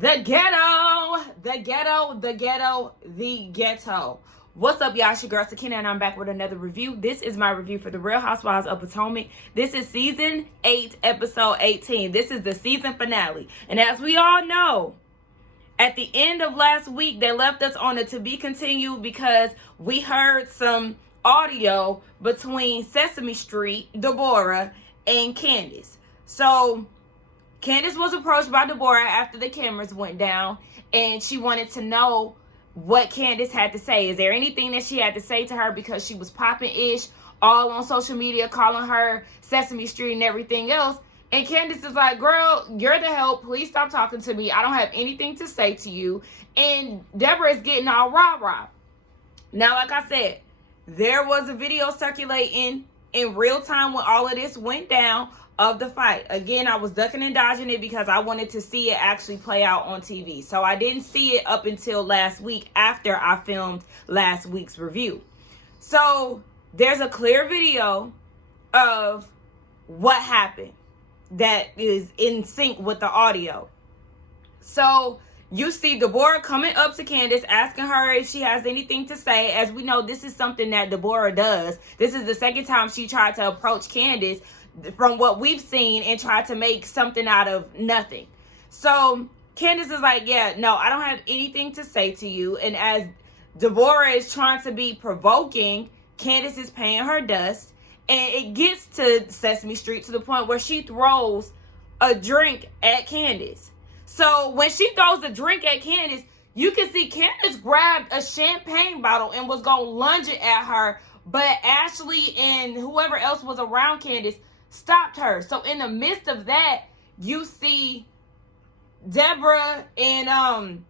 The ghetto, the ghetto, the ghetto, the ghetto. What's up, y'all? It's your girl Sakina, and I'm back with another review. This is my review for the Real Housewives of Potomac. This is season 8, episode 18. This is the season finale. And as we all know, at the end of last week, they left us on a to be continued because we heard some audio between Sesame Street, Deborah, and Candace. So Candace was approached by Deborah after the cameras went down, and she wanted to know what Candace had to say. Is there anything that she had to say to her, because she was popping-ish all on social media, calling her Sesame Street and everything else. And Candace is like, girl, you're the help. Please stop talking to me. I don't have anything to say to you. And Deborah is getting all rah-rah. Now, like I said, there was a video circulating in real time when all of this went down of the fight. Again, I was ducking and dodging it because I wanted to see it actually play out on TV. So I didn't see it up until last week after I filmed last week's review. So there's a clear video of what happened that is in sync with the audio. So you see Deborah coming up to Candace, asking her if she has anything to say. As we know, this is something that Deborah does. This is the second time she tried to approach Candace from what we've seen and tried to make something out of nothing. So Candace is like, yeah, no, I don't have anything to say to you. And as Deborah is trying to be provoking, Candace is paying her dust. And it gets to Sesame Street to the point where she throws a drink at Candace. So when she throws a drink at Candace, you can see Candace grabbed a champagne bottle and was going to lunge it at her. But Ashley and whoever else was around Candace stopped her. So in the midst of that, you see Deborah and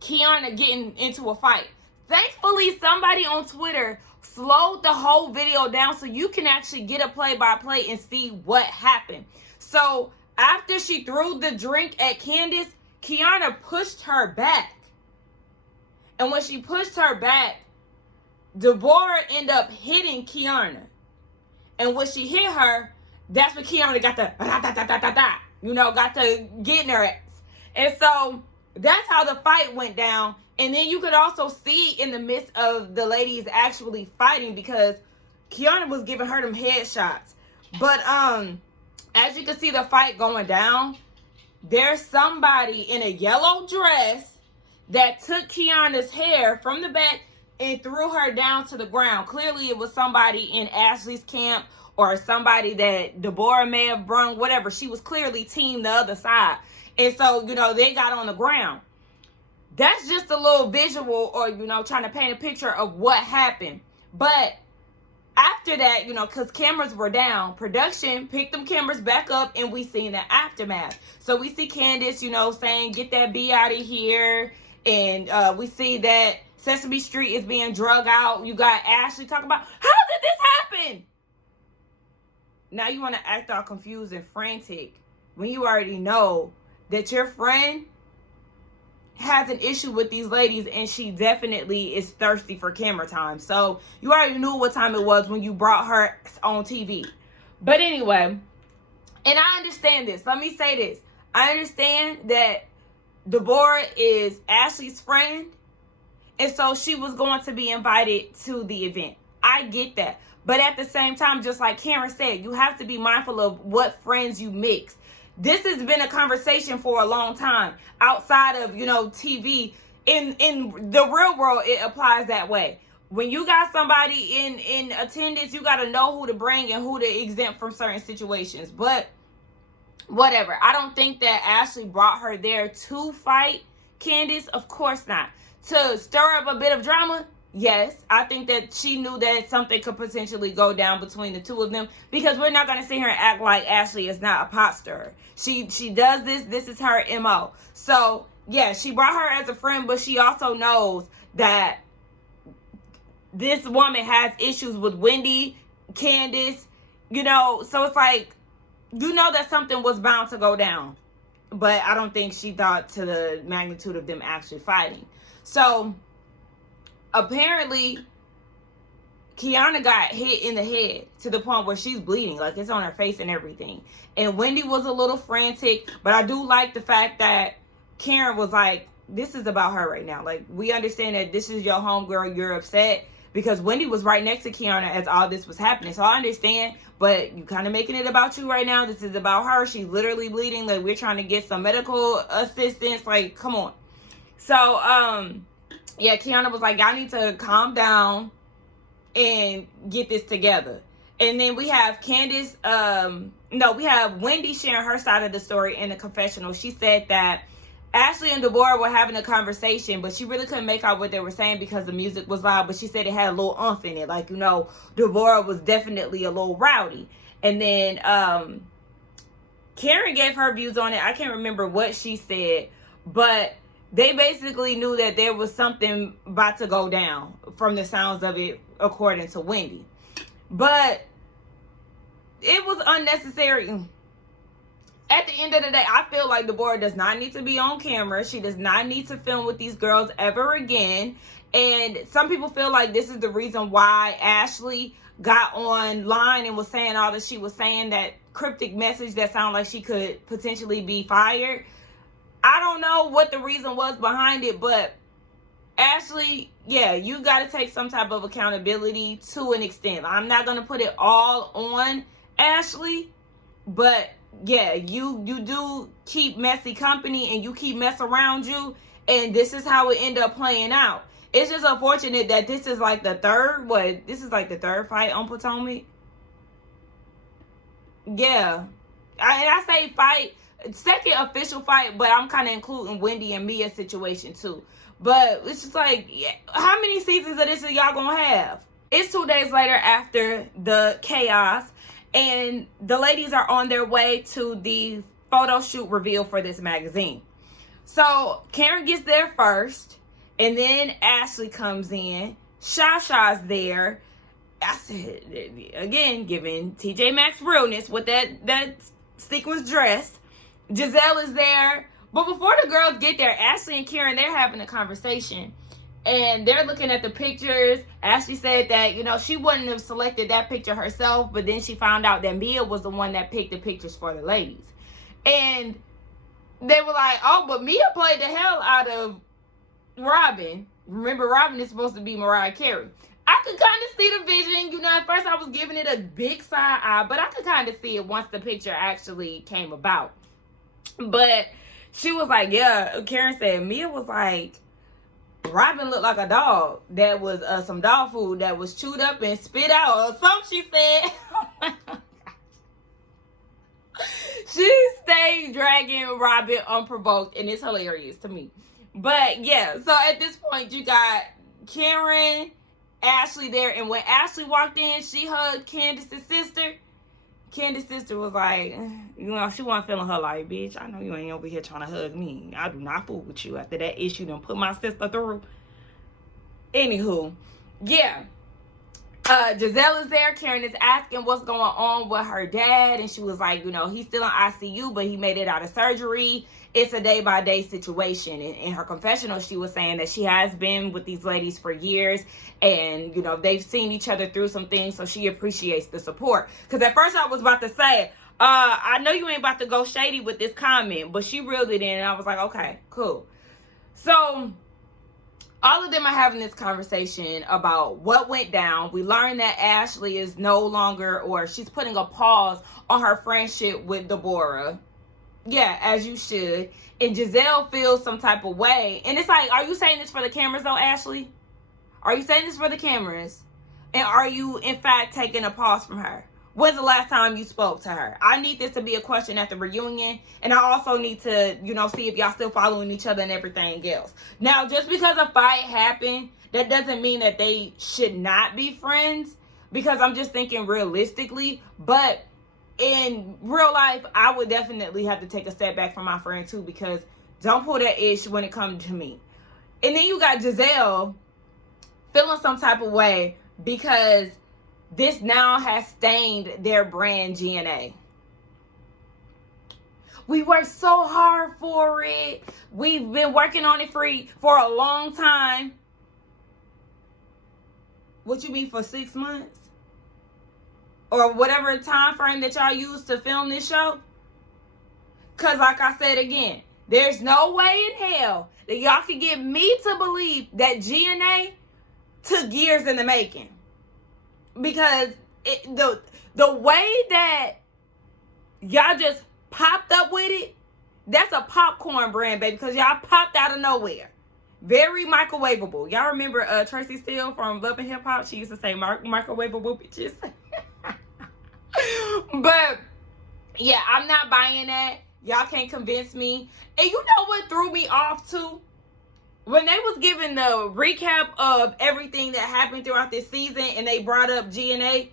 Kiana getting into a fight. Thankfully, somebody on Twitter slowed the whole video down so you can actually get a play-by-play and see what happened. So after she threw the drink at Candace, Kiana pushed her back. And when she pushed her back, Deborah ended up hitting Kiana. And when she hit her, that's when Kiana got the got to getting her ass. And so that's how the fight went down. And then you could also see in the midst of the ladies actually fighting, because Kiana was giving her them headshots. But as you can see the fight going down, there's somebody in a yellow dress that took Kiana's hair from the back and threw her down to the ground. Clearly it was somebody in Ashley's camp or somebody that Deborah may have brung, whatever. She was clearly team the other side. And so, they got on the ground. That's just a little visual, or, trying to paint a picture of what happened. But after that, because cameras were down, production picked them cameras back up, and we seen the aftermath. So we see Candace, saying, get that B out of here. And we see that Sesame Street is being drug out. You got Ashley talking about, how did this happen? Now you want to act all confused and frantic when you already know that your friend has an issue with these ladies, and she definitely is thirsty for camera time. So you already knew what time it was when you brought her on TV. But anyway, and I understand this. Let me say this. I understand that Deborah is Ashley's friend, and so she was going to be invited to the event. I get that. But at the same time, just like Karen said, you have to be mindful of what friends you mix. This has been a conversation for a long time outside of, TV. In the real world, it applies that way. When you got somebody in attendance, you got to know who to bring and who to exempt from certain situations. But whatever. I don't think that Ashley brought her there to fight Candace. Of course not. To stir up a bit of drama, yes. I think that she knew that something could potentially go down between the two of them, because we're not going to sit here and act like Ashley is not a pot stirrer. She does this. This is her MO. So, yeah, she brought her as a friend, but she also knows that this woman has issues with Wendy, Candace, so it's like, that something was bound to go down. But I don't think she thought to the magnitude of them actually fighting. So apparently Kiana got hit in the head to the point where she's bleeding, like it's on her face and everything. And Wendy was a little frantic, but I do like the fact that Karen was like, this is about her right now. Like, we understand that this is your homegirl. You're upset because Wendy was right next to Kiana as all this was happening. So I understand, but you kind of making it about you right now. This is about her. She's literally bleeding. Like, we're trying to get some medical assistance. Like, come on. So, yeah, Kiana was like, y'all need to calm down and get this together. And then we have we have Wendy sharing her side of the story in the confessional. She said that Ashley and Deborah were having a conversation, but she really couldn't make out what they were saying because the music was loud. But she said it had a little umph in it. Like, Deborah was definitely a little rowdy. And then Karen gave her views on it. I can't remember what she said, but they basically knew that there was something about to go down from the sounds of it, according to Wendy. But it was unnecessary. At the end of the day, I feel like Deborah does not need to be on camera. She does not need to film with these girls ever again. And some people feel like this is the reason why Ashley got online and was saying all that she was saying, that cryptic message that sounded like she could potentially be fired. I don't know what the reason was behind it, but Ashley, yeah, you got to take some type of accountability to an extent. I'm not going to put it all on Ashley, but yeah, you do keep messy company and you keep mess around you, and this is how it ended up playing out. It's just unfortunate that this is like the third fight on Potomac. Yeah. I say fight, second official fight, but I'm kind of including Wendy and Mia's situation too. But it's just like, yeah, how many seasons of this are y'all gonna have? It's 2 days later after the chaos, and the ladies are on their way to the photo shoot reveal for this magazine. So Karen gets there first, and then Ashley comes in. Shasha's there. I said, again, giving TJ Maxx realness with that sequins dress. Giselle is there. But before the girls get there, Ashley and Karen, they're having a conversation. And they're looking at the pictures. Ashley said that, she wouldn't have selected that picture herself. But then she found out that Mia was the one that picked the pictures for the ladies. And they were like, oh, but Mia played the hell out of Robin. Remember, Robin is supposed to be Mariah Carey. I could kind of see the vision. At first I was giving it a big side eye. But I could kind of see it once the picture actually came about. But she was like, yeah, Karen said, Mia was like, Robin looked like a dog that was some dog food that was chewed up and spit out or something, she said. She stayed dragging Robin unprovoked, and it's hilarious to me. But yeah, so at this point, you got Karen, Ashley there, and when Ashley walked in, she hugged Candace's sister. Candace's sister was like, she wasn't feeling her like, bitch, I know you ain't over here trying to hug me. I do not fool with you after that issue done put my sister through. Anywho, yeah. Giselle is there. Karen is asking what's going on with her dad. And she was like, he's still in ICU, but he made it out of surgery. It's a day-by-day situation. And in her confessional, she was saying that she has been with these ladies for years. And, they've seen each other through some things. So she appreciates the support. Because at first I was about to say, I know you ain't about to go shady with this comment. But she reeled it in. And I was like, okay, cool. So all of them are having this conversation about what went down. We learned that Ashley is no longer, or she's putting a pause on her friendship with Deborah. Yeah, as you should. And Giselle feels some type of way. And it's like, are you saying this for the cameras though, Ashley? Are you saying this for the cameras? And are you, in fact, taking a pause from her? When's the last time you spoke to her? I need this to be a question at the reunion. And I also need to, see if y'all still following each other and everything else. Now, just because a fight happened, that doesn't mean that they should not be friends. Because I'm just thinking realistically. But in real life, I would definitely have to take a step back from my friend too, because don't pull that ish when it comes to me. And then you got Giselle feeling some type of way because this now has stained their brand GNA. We worked so hard for it. We've been working on it for a long time. What you mean, for 6 months? Or whatever time frame that y'all use to film this show? Because like I said again, There's no way in hell that y'all can get me to believe that GNA took years in the making. Because the way that y'all just popped up with it, that's a popcorn brand, baby, because y'all popped out of nowhere. Very microwavable. Y'all remember Tracy Steele from Love and Hip Hop? She used to say microwavable bitches. But yeah, I'm not buying that. Y'all can't convince me. And you know what threw me off too? When they was giving the recap of everything that happened throughout this season and they brought up GNA,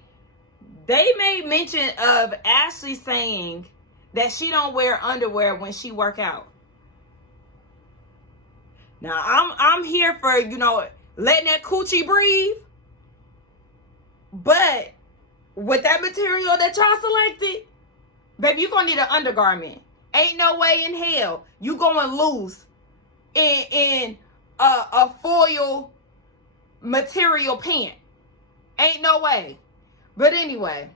they made mention of Ashley saying that she don't wear underwear when she work out. Now, I'm here for, letting that coochie breathe. But with that material that y'all selected, baby, you're going to need an undergarment. Ain't no way in hell you going loose in a foil material pant. Ain't no way. But anyway,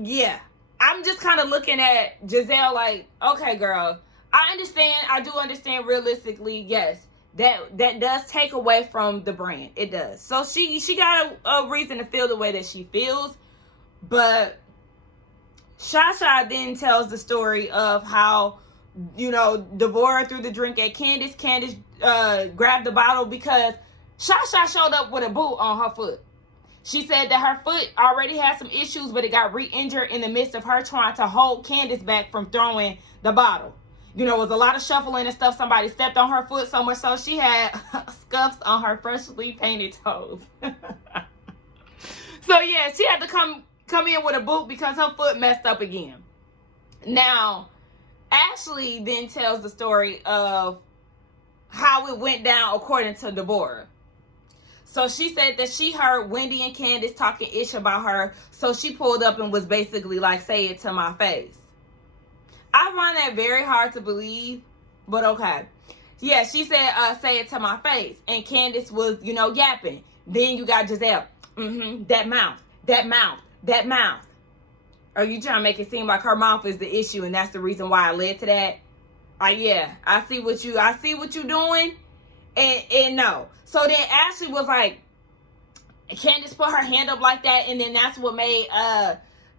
yeah. I'm just kind of looking at Giselle like, okay, girl, I do understand realistically, yes, that does take away from the brand. It does. So she got a reason to feel the way that she feels. But Shasha then tells the story of how, Deborah threw the drink at Candace. Candace grabbed the bottle because Shasha showed up with a boot on her foot. She said that her foot already had some issues, but it got re-injured in the midst of her trying to hold Candace back from throwing the bottle. It was a lot of shuffling and stuff. Somebody stepped on her foot so much so she had scuffs on her freshly painted toes. So yeah, she had to come in with a boot because her foot messed up again. Now, Ashley then tells the story of how it went down according to Deborah. So she said that she heard Wendy and Candace talking ish about her. So she pulled up and was basically like, say it to my face. I find that very hard to believe, but okay. Yeah, she said, say it to my face. And Candace was, yapping. Then you got Giselle. That mouth. Are you trying to make it seem like her mouth is the issue and that's the reason why I led to that? Yeah, I see what you doing. And no. So then Ashley was like, Candace put her hand up like that, and then that's what made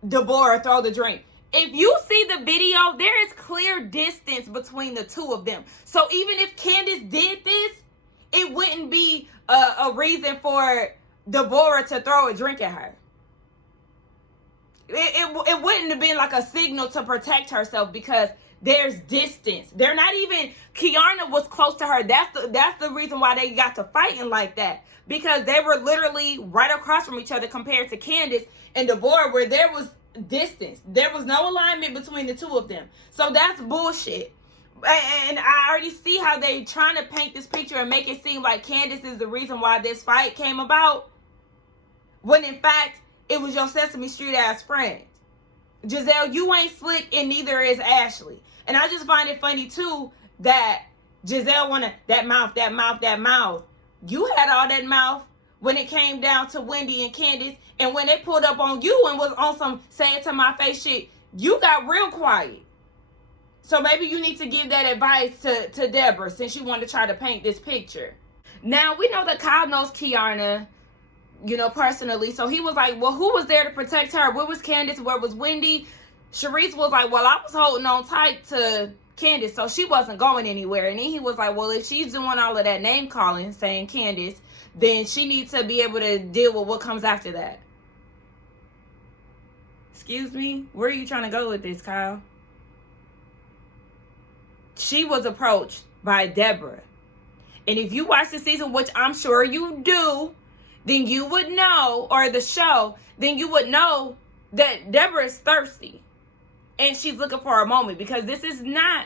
Deborah throw the drink. If you see the video, there is clear distance between the two of them. So even if Candace did this, it wouldn't be a reason for Deborah to throw a drink at her. It wouldn't have been like a signal to protect herself because there's distance. They're not even, Kiana was close to her. That's the reason why they got to fighting like that. Because they were literally right across from each other compared to Candace and Deborah, where there was distance. There was no alignment between the two of them. So that's bullshit. And I already see how they trying to paint this picture and make it seem like Candace is the reason why this fight came about. When in fact, it was your Sesame Street ass friend. Giselle, you ain't slick and neither is Ashley. And I just find it funny too that Giselle wanted that mouth. You had all that mouth when it came down to Wendy and Candace. And when they pulled up on you and was on some say it to my face shit, you got real quiet. So maybe you need to give that advice to Deborah since you want to try to paint this picture. Now, we know that Kyle knows Kiana, personally. So he was like, well, who was there to protect her? Where was Candace? Where was Wendy? Sharice was like, well, I was holding on tight to Candace, so she wasn't going anywhere. And then he was like, well, if she's doing all of that name calling, saying Candace, then she needs to be able to deal with what comes after that. Excuse me? Where are you trying to go with this, Kyle? She was approached by Deborah. And if you watch the season, which I'm sure you do, then you would know, or the show, then you would know that Deborah is thirsty. And she's looking for a moment because this is not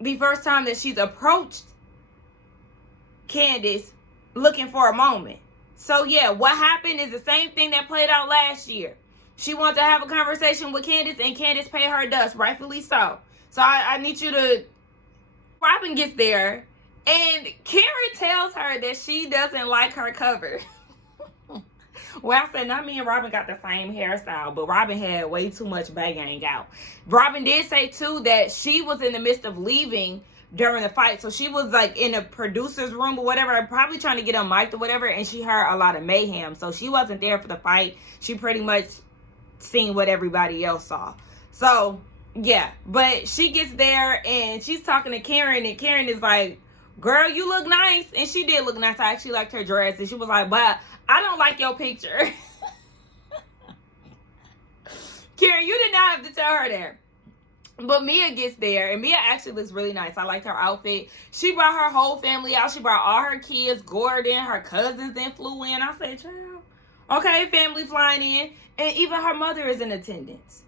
the first time that she's approached Candace looking for a moment. So yeah, what happened is the same thing that played out last year. She wanted to have a conversation with Candace and Candace paid her dust, rightfully so. So I need you to... Robin gets there and Karen tells her that she doesn't like her cover. Well, I said, not me and Robin got the same hairstyle, but Robin had way too much bang out. Robin did say, too, that she was in the midst of leaving during the fight. So she was like in a producer's room or whatever, probably trying to get on mic or whatever, and she heard a lot of mayhem. So she wasn't there for the fight. She pretty much seen what everybody else saw. So, yeah. But she gets there, and she's talking to Karen, and Karen is like, girl, you look nice. And she did look nice. I actually liked her dress. And she was like, but I don't like your picture. Karen, you did not have to tell her that. But Mia gets there, and Mia actually looks really nice. I liked her outfit. She brought her whole family out. She brought all her kids. Gordon, her cousins then flew in. I said, child, okay, family flying in. And even her mother is in attendance.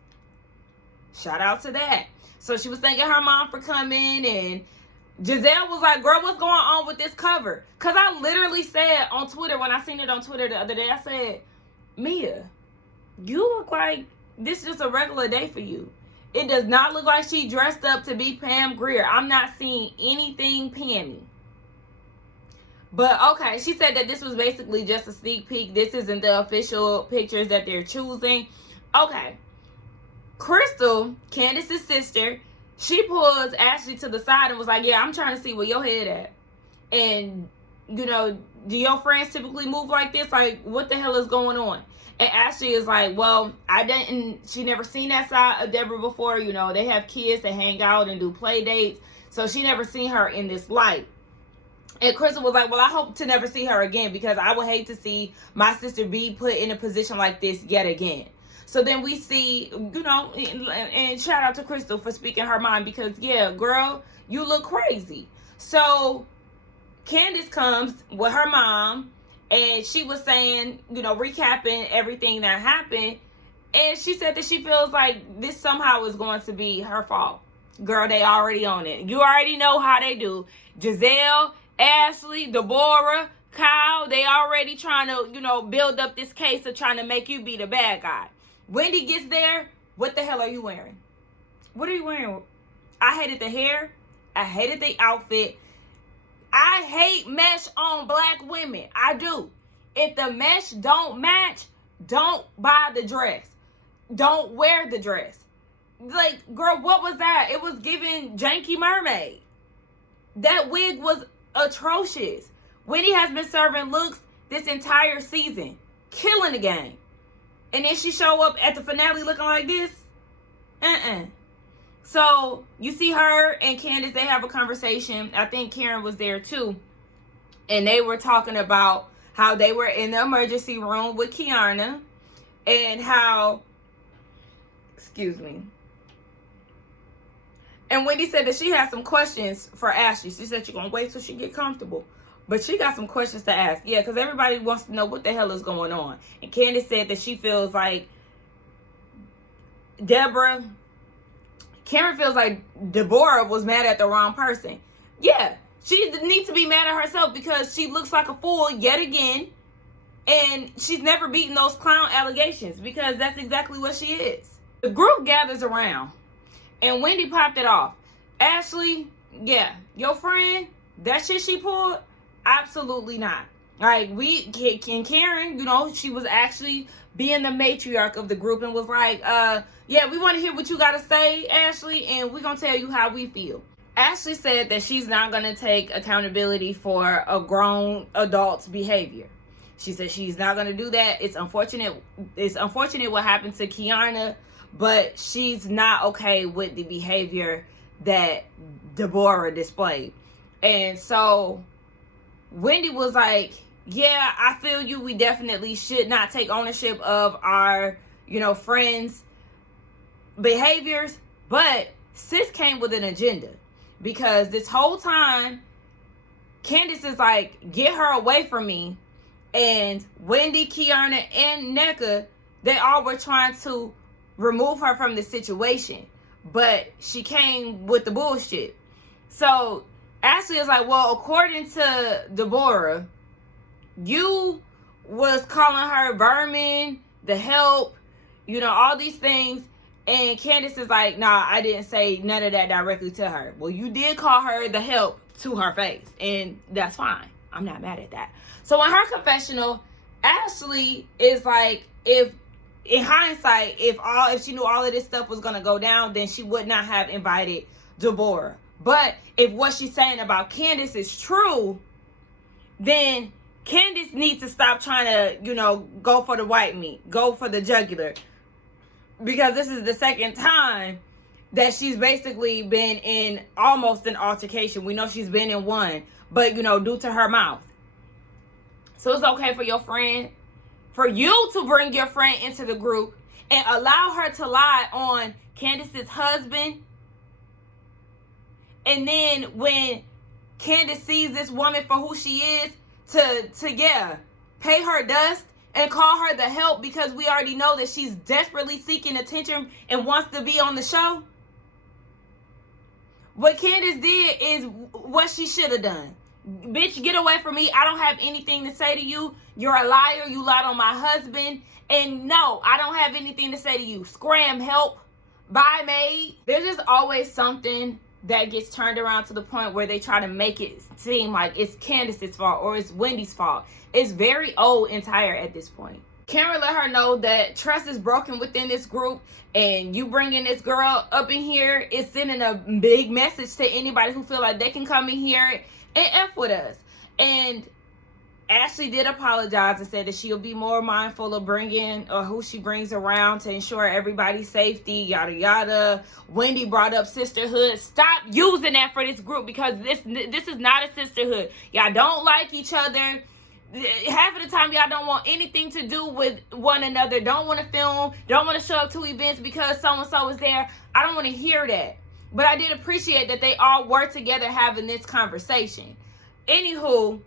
Shout out to that. So she was thanking her mom for coming, and Giselle was like, girl, what's going on with this cover? Because I literally said on Twitter, when I seen it on Twitter the other day, I said, Mia, you look like this is just a regular day for you. It does not look like she dressed up to be Pam Grier. I'm not seeing anything Pammy. But, okay, she said that this was basically just a sneak peek. This isn't the official pictures that they're choosing. Okay. Crystal, Candace's sister, she pulls Ashley to the side and was like, yeah, I'm trying to see where your head at. And, you know, do your friends typically move like this? Like, what the hell is going on? And Ashley is like, well, she never seen that side of Deborah before. You know, they have kids, they hang out and do play dates. So she never seen her in this light. And Crystal was like, well, I hope to never see her again, because I would hate to see my sister be put in a position like this yet again. So then we see, you know, and shout out to Crystal for speaking her mind, because, yeah, girl, you look crazy. So Candace comes with her mom, and she was saying, you know, recapping everything that happened. And she said that she feels like this somehow is going to be her fault. Girl, they already on it. You already know how they do. Giselle, Ashley, Deborah, Kyle, they already trying to, you know, build up this case of trying to make you be the bad guy. Wendy gets there. What the hell are you wearing? What are you wearing? I hated the hair. I hated the outfit. I hate mesh on black women. I do. If the mesh don't match, don't buy the dress. Don't wear the dress. Like, girl, what was that? It was giving janky mermaid. That wig was atrocious. Wendy has been serving looks this entire season. Killing the game. And then she show up at the finale looking like this? So, you see her and Candace, they have a conversation. I think Karen was there too. And they were talking about how they were in the emergency room with Kiana. And how, excuse me. And Wendy said that she had some questions for Ashley. She said she's going to wait till she get comfortable. But she got some questions to ask. Yeah, because everybody wants to know what the hell is going on. And Candace said that she feels like Karen feels like Deborah was mad at the wrong person. Yeah, she needs to be mad at herself, because she looks like a fool yet again. And she's never beaten those clown allegations, because that's exactly what she is. The group gathers around, and Wendy popped it off. Ashley, yeah, your friend, that shit she pulled, absolutely not. Like, Karen, you know, she was actually being the matriarch of the group and was like, yeah, we want to hear what you got to say, Ashley, and we're going to tell you how we feel. Ashley said that she's not going to take accountability for a grown adult's behavior. She said she's not going to do that. It's unfortunate. It's unfortunate what happened to Kiana, but she's not okay with the behavior that Deborah displayed. And so Wendy was like, yeah, I feel you. We definitely should not take ownership of our, you know, friends' behaviors. But sis came with an agenda, because this whole time Candace is like, get her away from me. And Wendy, Kiana, and NECA, they all were trying to remove her from the situation. But she came with the bullshit. So Ashley is like, well, according to Deborah, you was calling her vermin, the help, you know, all these things. And Candace is like, nah, I didn't say none of that directly to her. Well, you did call her the help to her face, and that's fine. I'm not mad at that. So in her confessional, Ashley is like, if in hindsight, if she knew all of this stuff was gonna go down, then she would not have invited Deborah. But if what she's saying about Candace is true, then Candace needs to stop trying to, go for the white meat, go for the jugular. Because this is the second time that she's basically been in almost an altercation. We know she's been in one, but, due to her mouth. So it's okay for your friend, for you to bring your friend into the group and allow her to lie on Candace's husband. And then when Candace sees this woman for who she is, to pay her dust and call her the help, because we already know that she's desperately seeking attention and wants to be on the show. What Candace did is what she should have done. Bitch, get away from me. I don't have anything to say to you. You're a liar. You lied on my husband. And no, I don't have anything to say to you. Scram, help. Bye, maid. There's just always something that gets turned around to the point where they try to make it seem like it's Candace's fault or it's Wendy's fault. It's very old and tired at this point. Karen let her know that trust is broken within this group, and you bringing this girl up in here is sending a big message to anybody who feel like they can come in here and F with us. And Ashley did apologize and said that she'll be more mindful of bringing or who she brings around to ensure everybody's safety, yada yada. Wendy brought up sisterhood. Stop using that for this group, because this is not a sisterhood. Y'all don't like each other. Half of the time y'all don't want anything to do with one another. Don't want to film, don't want to show up to events because so-and-so is there. I don't want to hear that. But I did appreciate that they all were together having this conversation. Anywho,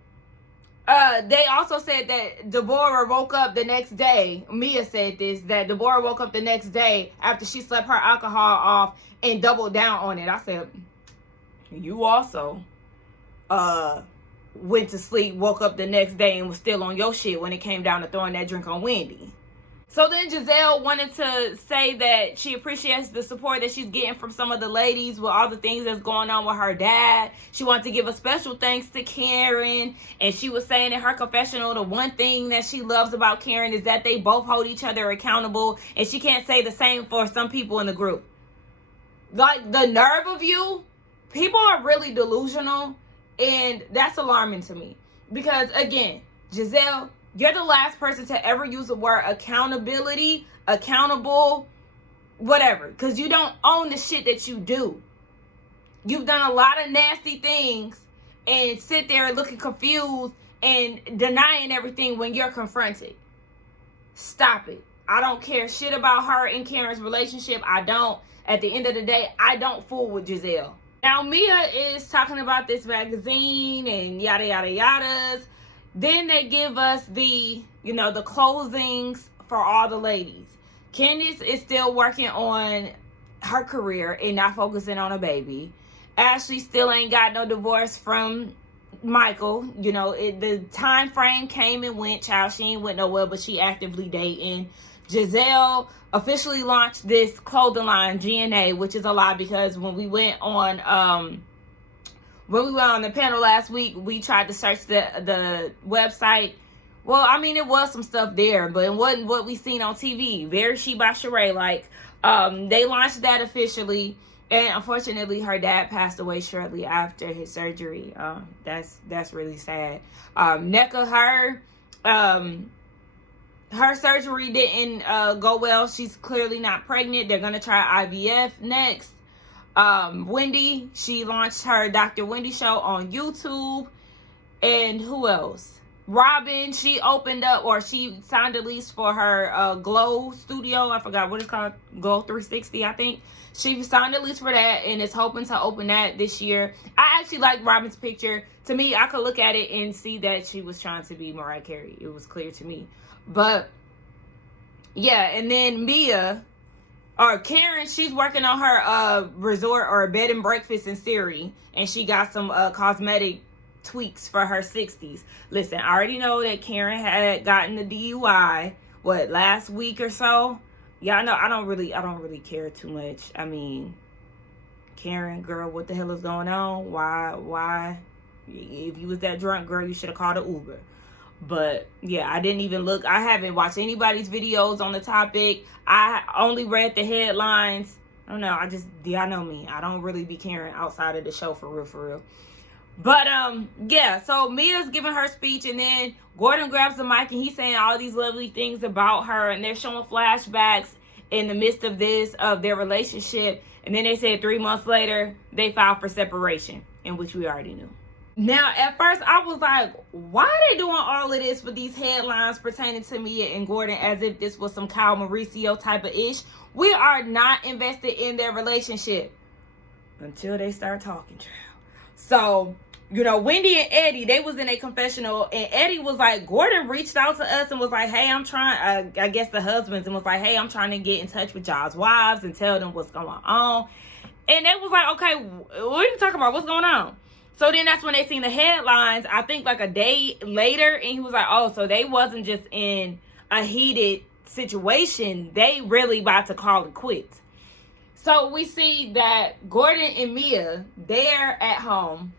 they also said that Deborah woke up the next day. Mia said this, that Deborah woke up the next day after she slept her alcohol off and doubled down on it. I said, you also went to sleep, woke up the next day, and was still on your shit when it came down to throwing that drink on Wendy. So then Giselle wanted to say that she appreciates the support that she's getting from some of the ladies with all the things that's going on with her dad. She wanted to give a special thanks to Karen. And she was saying in her confessional, the one thing that she loves about Karen is that they both hold each other accountable. And she can't say the same for some people in the group. Like, the nerve of you, people are really delusional. And that's alarming to me. Because, again, Giselle, you're the last person to ever use the word accountability, accountable, whatever. Because you don't own the shit that you do. You've done a lot of nasty things and sit there looking confused and denying everything when you're confronted. Stop it. I don't care shit about her and Karen's relationship. I don't. At the end of the day, I don't fool with Giselle. Now, Mia is talking about this magazine and yada, yada, yadas. Then they give us the closings for all the ladies. Candace is still working on her career and not focusing on a baby. Ashley still ain't got no divorce from Michael. The time frame came and went, child. She ain't went nowhere, but she actively dating. Giselle officially launched this clothing line, G&A, which is a lie, because when we went on the panel last week, we tried to search the website. Well, I mean, it was some stuff there, but it wasn't what we seen on TV. Very She by Sheree. They launched that officially, and unfortunately, her dad passed away shortly after his surgery. That's really sad. NECA, her surgery didn't go well. She's clearly not pregnant. They're gonna try IVF next. Wendy, she launched her Dr. Wendy show on YouTube. And who else? Robin, she opened up, or she signed a lease for her Glow studio. I forgot what it's called. Glow 360, I think. She signed a lease for that and is hoping to open that this year. I actually like Robin's picture. To me, I could look at it and see that she was trying to be Mariah Carey. It was clear to me. But yeah, and then Mia, or Karen, she's working on her resort or bed and breakfast in Siri, and she got some cosmetic tweaks for her 60s. Listen, I already know that Karen had gotten the DUI last week or so. Y'all know I don't really care too much. I mean, Karen, girl, what the hell is going on? Why if you was that drunk, girl, you should have called an Uber. But yeah, I didn't even look. I haven't watched anybody's videos on the topic. I only read the headlines. I don't know. Y'all know me. I don't really be caring outside of the show for real. But yeah, so Mia's giving her speech, and then Gordon grabs the mic and he's saying all these lovely things about her, and they're showing flashbacks in the midst of their relationship. And then they said 3 months later they filed for separation, in which we already knew. Now, at first, I was like, why are they doing all of this with these headlines pertaining to Mia and Gordon as if this was some Kyle Mauricio type of ish? We are not invested in their relationship until they start talking, child. So, you know, Wendy and Eddie, they was in a confessional, and Eddie was like, Gordon reached out to us and was like, hey, I'm trying, I guess the husbands, and was like, hey, I'm trying to get in touch with y'all's wives and tell them what's going on. And they was like, okay, what are you talking about? What's going on? So then that's when they seen the headlines, I think like a day later, and he was like, oh, so they wasn't just in a heated situation. They really about to call it quits. So we see that Gordon and Mia, they're at home,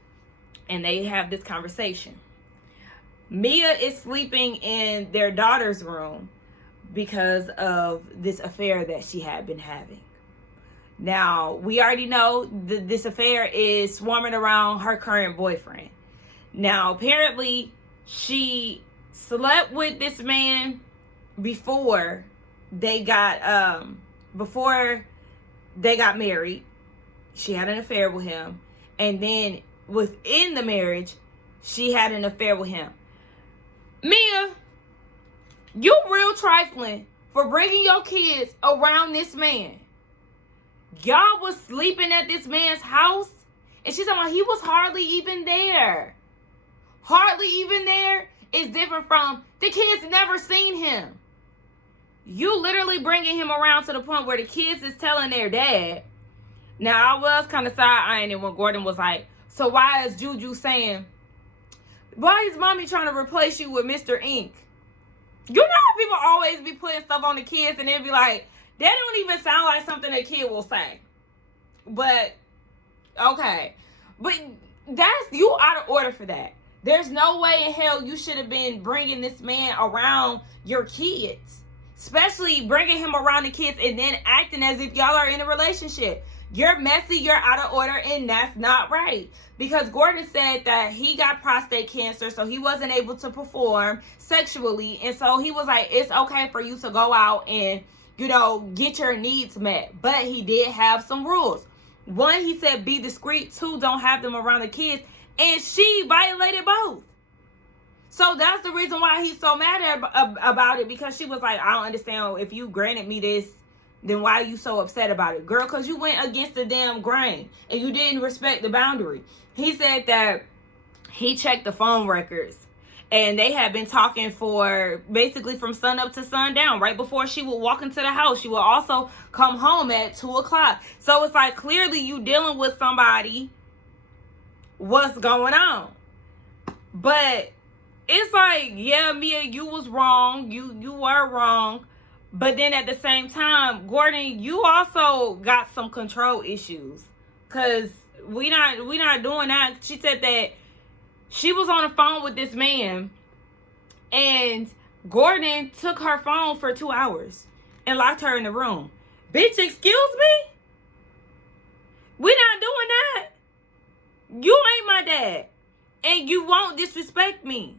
and they have this conversation. Mia is sleeping in their daughter's room because of this affair that she had been having. Now, we already know this affair is swarming around her current boyfriend. Now, apparently, she slept with this man before they got married. She had an affair with him. And then within the marriage, she had an affair with him. Mia, you real trifling for bringing your kids around this man. Y'all was sleeping at this man's house, and she's talking about he was hardly even there. Hardly even there is different from the kids never seen him. You literally bringing him around to the point where the kids is telling their dad. Now, I was kind of side-eyeing it when Gordon was like, so why is Juju saying, why is mommy trying to replace you with Mr. Ink? You know how people always be putting stuff on the kids and then be like, that don't even sound like something a kid will say. But, okay. But you out of order for that. There's no way in hell you should have been bringing this man around your kids. Especially bringing him around the kids and then acting as if y'all are in a relationship. You're messy, you're out of order, and that's not right. Because Gordon said that he got prostate cancer, so he wasn't able to perform sexually. And so he was like, it's okay for you to go out and, you know, get your needs met. But he did have some rules. One, he said be discreet. Two, don't have them around the kids. And she violated both. So that's the reason why he's so mad about it. Because she was like, I don't understand. If you granted me this, then why are you so upset about it? Girl, because you went against the damn grain. And you didn't respect the boundary. He said that he checked the phone records. And they had been talking for basically from sun up to sundown. Right before she would walk into the house, she would also come home at 2 o'clock. So it's like clearly you dealing with somebody. What's going on? But it's like, yeah, Mia, you was wrong. You were wrong. But then at the same time, Gordon, you also got some control issues. Cause we not doing that. She said that she was on the phone with this man, and Gordon took her phone for 2 hours and locked her in the room. Bitch, excuse me? We not doing that. You ain't my dad, and you won't disrespect me.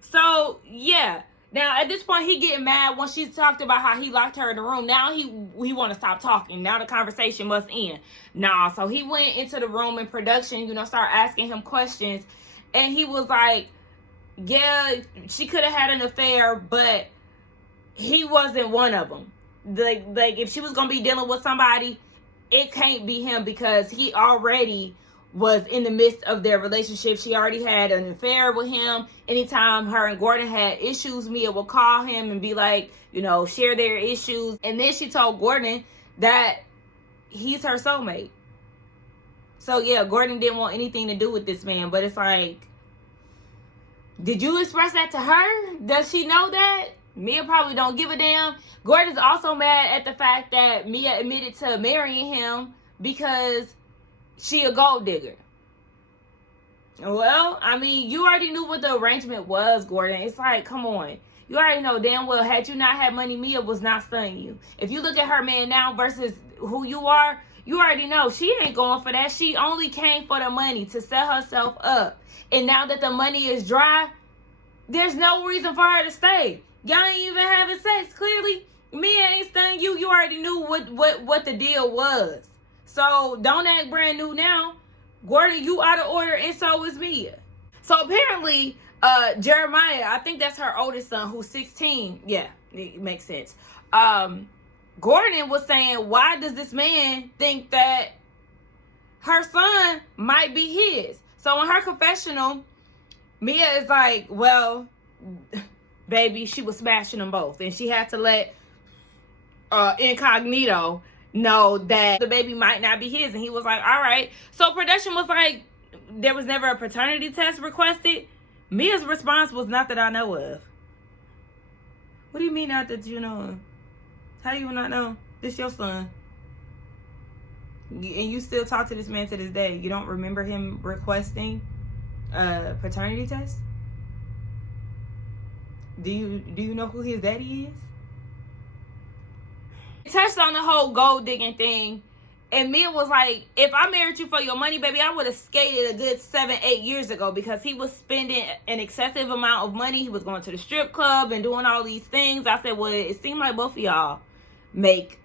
So, yeah. Now, at this point, he getting mad when she talked about how he locked her in the room. Now, he want to stop talking. Now, the conversation must end. Nah, so he went into the room in production, start asking him questions. And he was like, yeah, she could have had an affair, but he wasn't one of them. Like if she was going to be dealing with somebody, it can't be him because he already was in the midst of their relationship. She already had an affair with him. Anytime her and Gordon had issues, Mia would call him and be like, share their issues. And then she told Gordon that he's her soulmate. So, yeah, Gordon didn't want anything to do with this man. But it's like, did you express that to her? Does she know that? Mia probably don't give a damn. Gordon's also mad at the fact that Mia admitted to marrying him because she a gold digger. Well, I mean, you already knew what the arrangement was, Gordon. It's like, come on. You already know damn well, had you not had money, Mia was not stunning you. If you look at her man now versus who you are, you already know she ain't going for that. She only came for the money to set herself up. And now that the money is dry, there's no reason for her to stay. Y'all ain't even having sex. Clearly, Mia ain't stunning you. You already knew what the deal was. So don't act brand new now. Gordon, you out of order, and so is Mia. So apparently, Jeremiah, I think that's her oldest son, who's 16. Yeah, it makes sense. Gordon was saying, why does this man think that her son might be his? So in her confessional, Mia is like, well, baby, she was smashing them both. And she had to let Incognito know that the baby might not be his. And he was like, all right. So production was like, there was never a paternity test requested. Mia's response was, not that I know of. What do you mean not that you know of? How do you not know? This your son. And you still talk to this man to this day. You don't remember him requesting a paternity test? Do you know who his daddy is? Touched on the whole gold digging thing, and Mia was like, if I married you for your money, baby, I would have skated a good 7-8 years ago, because he was spending an excessive amount of money. He was going to the strip club and doing all these things. I said, well, it seemed like both of y'all make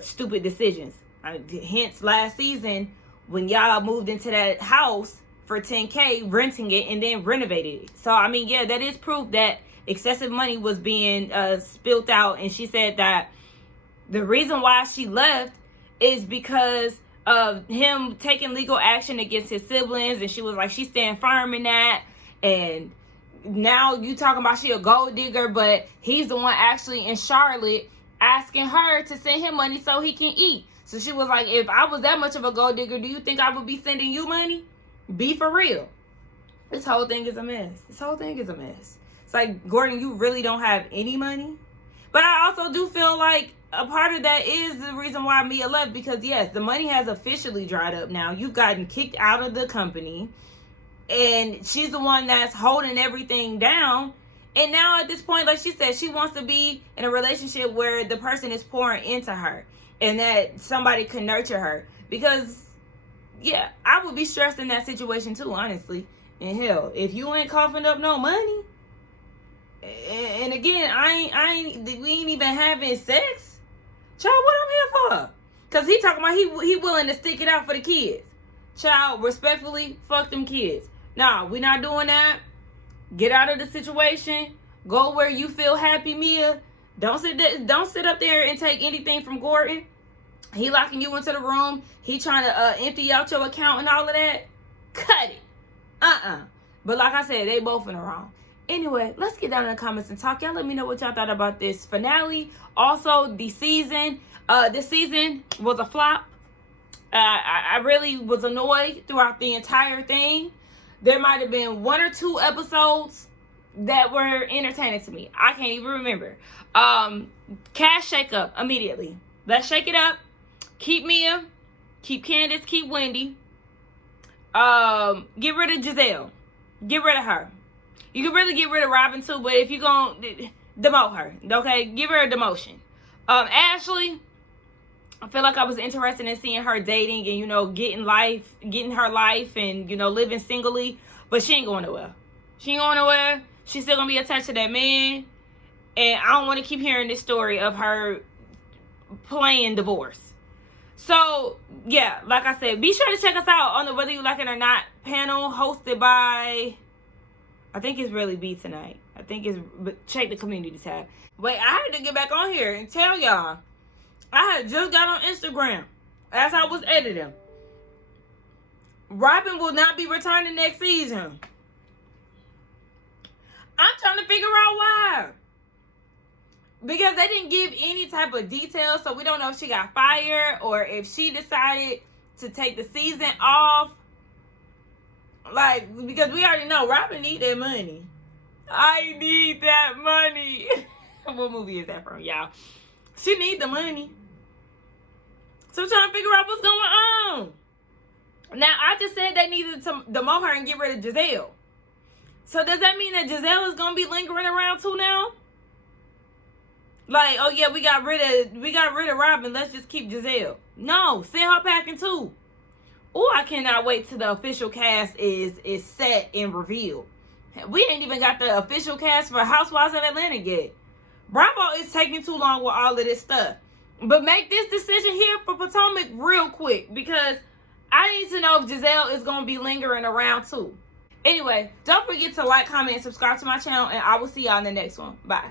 stupid decisions. Hence last season when y'all moved into that house for $10K, renting it and then renovated it. So I mean, yeah, that is proof that excessive money was being spilt out. And she said that the reason why she left is because of him taking legal action against his siblings. And she was like, she's staying firm in that. And now you talking about she a gold digger, but he's the one actually in Charlotte asking her to send him money so he can eat. So she was like, if I was that much of a gold digger, do you think I would be sending you money? Be for real. This whole thing is a mess. This whole thing is a mess. It's like, Gordon, you really don't have any money. But I also do feel like a part of that is the reason why Mia left, because yes, the money has officially dried up now. You've gotten kicked out of the company, and she's the one that's holding everything down. And now at this point, like she said, she wants to be in a relationship where the person is pouring into her and that somebody can nurture her. Because, yeah, I would be stressed in that situation too, honestly. And hell, if you ain't coughing up no money, and again, we ain't even having sex, child, what I'm here for? Because he talking about he willing to stick it out for the kids. Child, respectfully, fuck them kids. Nah, we not doing that. Get out of the situation. Go where you feel happy, Mia. Don't sit up there and take anything from Gordon. He locking you into the room. He trying to empty out your account and all of that. Cut it. But like I said, they both in the wrong. Anyway, let's get down in the comments and talk. Y'all let me know what y'all thought about this finale. Also, the season. This season was a flop. I really was annoyed throughout the entire thing. There might have been 1 or 2 episodes that were entertaining to me. I can't even remember. Cast shake up immediately. Let's shake it up. Keep Mia. Keep Candace. Keep Wendy. Get rid of Giselle. Get rid of her. You can really get rid of Robin too, but if you're going to demote her, okay? Give her a demotion. Ashley, I feel like I was interested in seeing her dating and, you know, getting her life and, you know, living singly. But she ain't going nowhere. She ain't going nowhere. She's still going to be attached to that man. And I don't want to keep hearing this story of her playing divorce. So, yeah, like I said, be sure to check us out on the Whether You Like It or Not panel hosted by, I think it's really B tonight. I think it's, but check the community tab. Wait, I had to get back on here and tell y'all. I had just got on Instagram as I was editing. Robin will not be returning next season. I'm trying to figure out why. Because they didn't give any type of details, so we don't know if she got fired or if she decided to take the season off. Like, because we already know Robin need that money. I need that money. What movie is that from, y'all? She need the money. So I'm trying to figure out what's going on. Now, I just said they needed to demote her and get rid of Giselle. So does that mean that Giselle is gonna be lingering around too now? Like, oh yeah, we got rid of Robin. Let's just keep Giselle. No, send her packing too. Oh, I cannot wait till the official cast is set and revealed. We ain't even got the official cast for Housewives of Atlanta yet. Bravo is taking too long with all of this stuff. But make this decision here for Potomac real quick, because I need to know if Giselle is going to be lingering around too. Anyway, don't forget to like, comment, and subscribe to my channel, and I will see y'all in the next one. Bye.